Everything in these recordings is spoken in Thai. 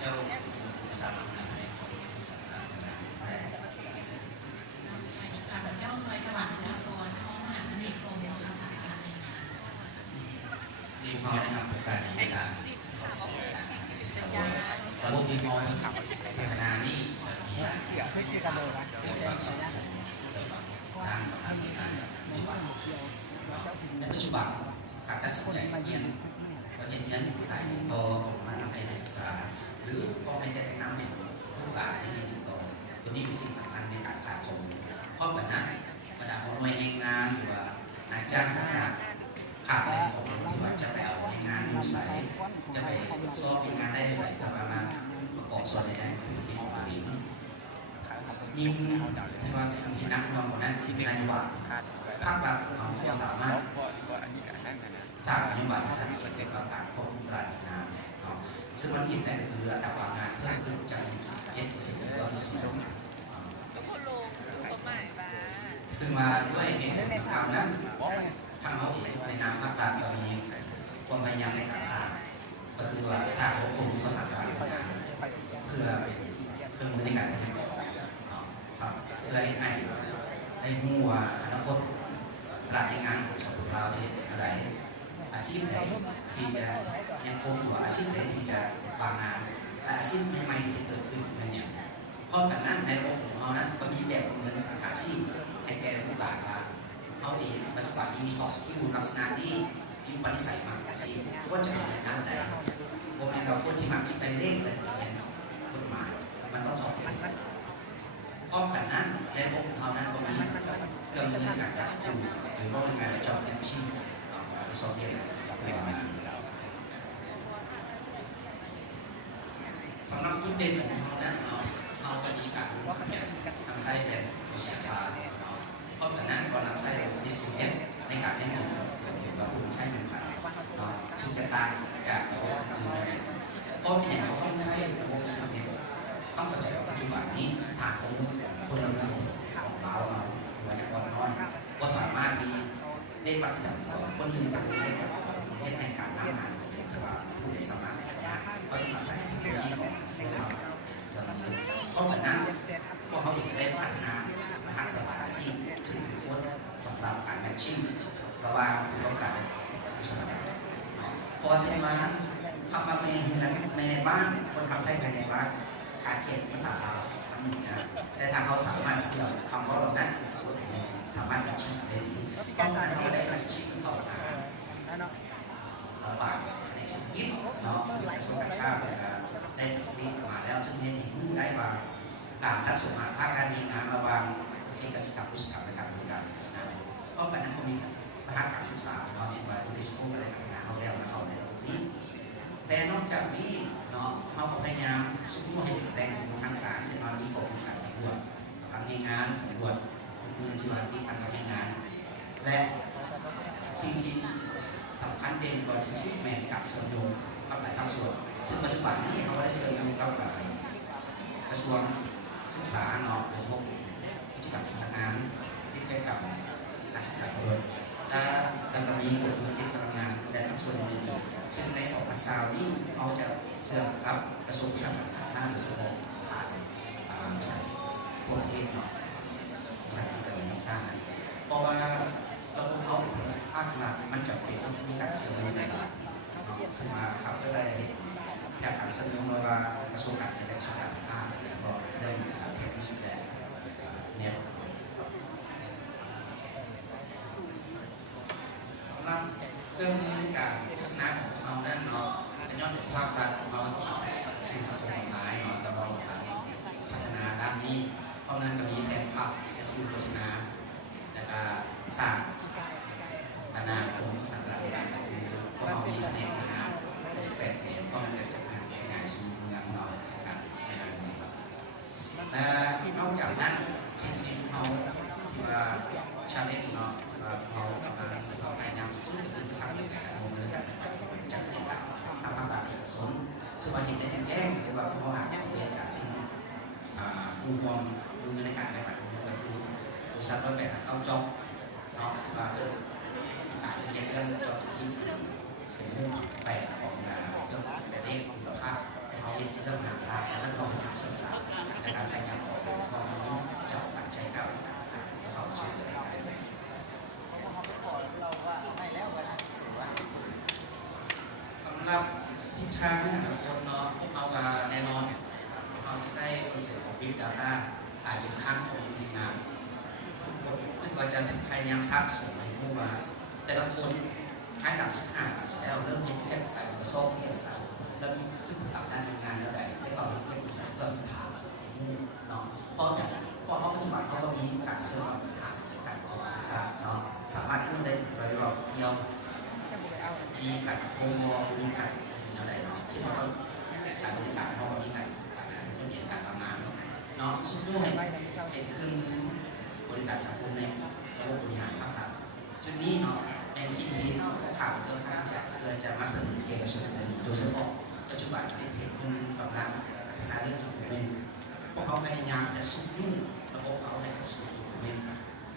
เจ้าสามารถให้ของสำคัญนะสวัสดีค่ะพระเจ้าซอยสวรรค์พุทธพรห้องมหาวิทยาลัยกรมภาษาอะไรคะมีพอนะครับการในการระบบที่พอพัฒนานี่เสียเพื่อที่จะเลยนะเรื่องความสุขทางกับทางการในปัจจุบันการตัดสินใจเรียนเราจะเรียนสายโตของมหาวิทยาลัยศึกษาหรือพอไปจะแนะนำให้ผู้บาได้เรียนต่อตัวนี้เป็นสิ่งสำคัญในการขาดคนเพราะกันนั้นบรรดาหน่วยงานหรือว่านายจ้างต่างๆขาดแรงของที่ว่าจะไปเอางานดูใสจะไปสอบงานได้ใส่กับมาประกอบส่วนในด้านธุรกิจของตัวเองยิ่งที่ว่าสิ่งที่นักรวมคนนั้นที่เป็นนโยบายภาครัฐเราก็สามารถสร้างนโยบายที่สัดส่วนเกี่ยวกับการควบคุมรายงานซึ่งมันเห็นได้คืออัตรางานเพิ่มขึ้นจาก1%ก็ซึ่งมาด้วยเหตุการณ์นั้นทางเขาเองในนามภาครัฐก็มีความพยายามในการสร้างก็คือว่าสร้างองค์กรเขาสั่งการงานเพื่อเป็นเครื่องมือในการให้เพื่อให้ในหัวอนาคตรายงานของสังคมเราที่อะไรอาชีพไหนที่จะยังคงอยู่อาชีพไหนที่จะบางงานและอาชีพใหม่ๆที่เกิดขึ้นในเนี่ยเพราะกันนั้นในโลกของเรานั้นก็มีแบบเหมือนอาชีพให้แก่ผู้บาดว่าเขาเองปัจจุบันมีซอฟต์สกิลลักษณะที่มีปณิสัยมากอาชีพก็จะเป็นงานใดผมเองเราคนที่มาคิดไปเร่งเลยเรียนกฎหมายมันต้องขอบคุณเพราะกันนั้นในโลกของเรานั้นก็มีเครื่องมือในการจับกลุ่มหรือว่าการจอบอาชีพสอบเรียนสำหรับจุดเด่นของเรานั้นเราก็มีการนำไส้เป็นตัวเสียฟ้าเพราะฉะนั้นก็นำไส้เป็นดิสเนสในการเล่นจุดเกี่ยวกับปุ่มไส้หนึ่งผ่านซึ่งจะต่างจากระบบอื่นเพราะเนี่ยเขาต้องใช้ระบบดิสเนสต้องเข้าใจว่าปัจจุบันนี้ฐานข้อมูลของคนเราของฟ้าเราถือว่ายังอ่อนน้อยก็สามารถมีเลขบัตรประจำตัวคนหนึ่งเป็นเลขบัตรประจำตัวให้การรับงานแต่ว่าผู้ได้สมัครเขาจะมาใส่เทคโนโลยีของโทรศัพท์เพราะแบบนั้นพวกเขาเองได้พัฒนามหาสมาชิกซึ่งเป็นโค้ดสำหรับการแมทชิ่งระหว่างผู้ต้องการผู้สมัครพอใช้มาขับมาในบ้านคนทำใช้ภายในบ้านการเขียนภาษาลาวมันหนึ่งนะแต่ถ้าเขาสามารถเสี่ยงคำว่าเรานั้นสามารถแมทชิ่งได้ดีเพราะนั้นเราได้แมทชิ่งเข้ามาสบายในชีวิตเนาะซึ่งในส่วนการค้าได้วิมาแล้วซึ่งเห็นได้ว่าการทัดสมาภาคการงานระหว่างที่เกษตรกรรมผู้ศึกษาและการบริการศาสนาเพราะกันนั้นเขามีมหาการศึกษาเนาะสิ่งว่าดิสโก้อะไรต่างๆเขาเรียกว่าเขาในระบบนี้แต่นอกจากนี้เนาะเขาพยายามสุ่มตัวให้เป็นแรงของทางการเช่นว่ามีกองการสำรวจการงานสำรวจพื้นที่ว่าที่การงานและสิ่งที่สำคัญเด่นกว่าที่สุดแม้กับเสริมโยงกับหลายภาคส่วนซึ่งปัจจุบันนี้เขาได้เสริมโยงกับกระทรวงศึกษาเนาะโดยเฉพาะกิจกรรมพนักงานที่เกี่ยวกับการศึกษาด้วยและก็มีกฎธุรกิจพลังงานและภาคส่วนอื่นๆซึ่งใน2020นี้เขาจะเชื่อมกับกระทรวงอุตสาหกรรมการโดยเฉพาะผ่านบริษัทพวกที่เนาะบริษัทที่เป็นสร้างนั้นเพราะว่าระบบเขาภาครัฐมันจะเป็นต้องมีการเสนอในซึ่งมาครับก็ได้จากการเสนอมาว่ากระทรวงการเงินและกระทรวงการคลังโดยเฉพาะเรื่องเพชรนิสแดงเนี่ยสำหรับเครื่องมือในการโฆษณาของเรานั่นเนาะในยอดของภาครัฐของเราต้องอาศัยสื่อสังคมออนไลน์เนาะสำหรับเราพัฒนาด้านนี้เพราะนั้นก็มีแผนภาพและสื่อโฆษณาและการสร้างนานาคมสังกัดใดๆก็คือพวกเรามีคะแนนงาน18คะแนนก็มันจะจัดงานงานสู่เมืองเรากันในงานนี้นอกจากนั้นสิ่งที่เราที่ว่าชาเลนจ์เนาะที่ว่าเรากำลังจะพยายามสู้คือสร้างในการลงมือกันจากในหลักทางภาครัฐเอกชนซึ่งว่าเห็นได้แจ้งๆคือว่าเขาหาสิ่งเดียวกับสิ่งผู้รวมมือในการปฏิบัติก็คือบริษัทรถแบบเข้าจบเนาะซึ่งว่าการเรียนเรื่องจบจริงเป็นเรื่องแปลกของเรื่องแต่เรื่องคุณภาพให้เขาเห็นเรื่องหา รับทิศทางเนี่ยคนเนาะพวกเขาว่าแน่นอนพวกเขาจะใช้คอนเซ็ปต์ของ Big Data กลายเป็นข้างของในงานทุกคนขึ้นว่าจะพยายามสร้างสมให้รู้ว่าแต่ละคนคล้ายดับ15แล้วเริ่มเห็นเรียกใส่ประสบเรียกใส่แล้วมีพฤติกรรมการทำงานแล้วใดได้เขาเรียกใส่เพิ่มถามเนาะเพราะอย่างนั้นเพราะเขาปัจจุบันเขาก็มีการเชื่อมถามการขอทราบเนาะสามารถพูดได้โดยรอบเดียวมีการสังคมมีการสังคมอะไรเนาะซึ่งเราการบริการเขาก็มีการต้องมีการประมาณเนาะชุดด้วยเป็นเครื่องมือบริการสังคมในระบบบริหารภาครัฐจุดนี้เนาะเป็นสิ่งที่พวกข่าวเจอข้างจากเพื่อจะมาเสนอเกี่ยวกับส่วนเสนอโดยเฉพาะปัจจุบันที่เห็นคนกำลังพัฒนาเรื่องของเป็นพวกเขาพยายามจะสุดยุ่งระบบเขาให้เขาสุดยุ่งเป็น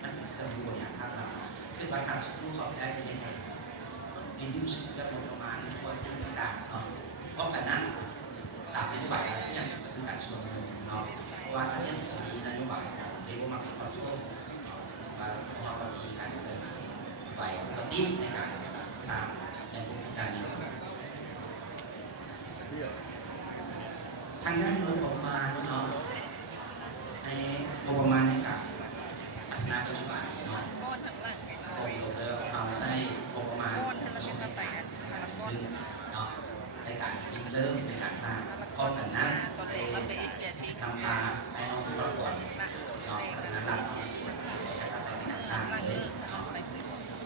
นั่นเป็นเครื่องมือบริหารภาครัฐคือปัญหาสุดยุ่งเขาได้จะยังไงreduce และลดประมาณ costing ต่างๆเนาะเพราะกันนั้นตามนโยบายอาเซียนก็คือการชวนคนเนาะเพราะว่าอาเซียนตอนนี้นโยบายของ Labor Market Control ว่าเราก็มีการเคลื่อนไหวปกติในการสร้างในโครงการนี้ทางด้านงบประมาณเนาะในงบประมาณในการพัฒนาปัจจุบันเนาะโดยเราใช้งบประมาณของกระทรวงการคลังขึ้นเนาะในการเริ่มในการสร้างเพราะจากนั้นได้นำพาให้น้องผู้ประกวดเนาะพัฒนาในการสร้างเลยเนาะ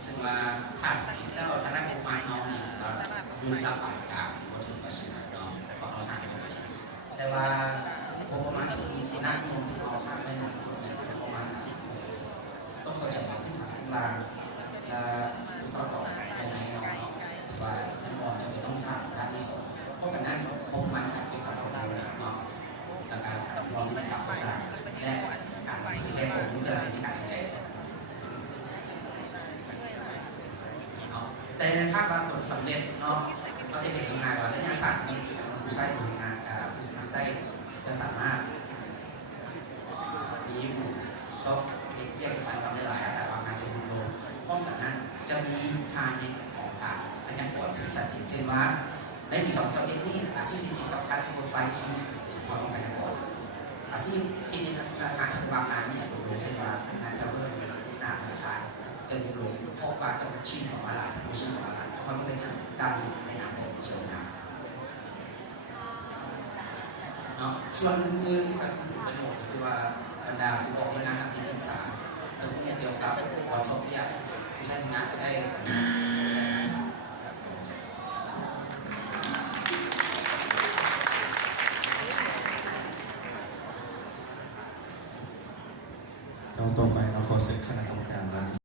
ซึ่งว่าถ้าคิดแล้วทางด้านงบประมาณน้องนี่เราดูรับปากการวัตถุประสงค์เนาะเพราะเขาสร้างมาแต่ว่างบประมาณที่นั่งตรงที่เราสร้างได้เนี่ยประมาณ50ต้องเข้าใจว่าที่ผ่านมาลูกเราต่อภายในเราว่าจะมองจะต้องสร้างด้านที่สองเพราะกันนั้นงบประมาณการเก็บกับของเราเนาะและการรองที่กับเขาสร้างและการบริหารให้คนรู้เรื่องในการใจแต่ในภาพว่าผลสำเร็จเนาะเราจะเห็นงานว่าในศาสตร์นี้ผู้ใช้หน่วยงานผู้นำใช้จะสามารถมีบุคซอฟเรียกกันทำได้หลายแต่บางงานจะดูโลพร้อมกันนั้นจะมีทางเหตุของการพยากรณ์ที่สัดเจนเช่นว่าในปี2021นี้อาชีพที่เกี่ยวกับการรถไฟชีวิตขอต้องพยากรณ์อาชีพที่ในราคาที่บางงานเนี่ยดูโลเช่นว่างานเทเลอร์หน้าราคาจะดูโลเพราะว่าต้องชิ้นของอะไรผู้ชิ้นของอะไรเพราะเขาต้องไปถึงด้านในนามของกระทรวงการเนาะส่วนอื่นก็คือประโยชน์คือว่าบรรดาผู้ออกงานนักศึกษาเรื่องเกี่ยวกับความสมดุลผู้ใช้งานจะได้ต่อไปเราขอเสร็จคณะกรรมการแล้ว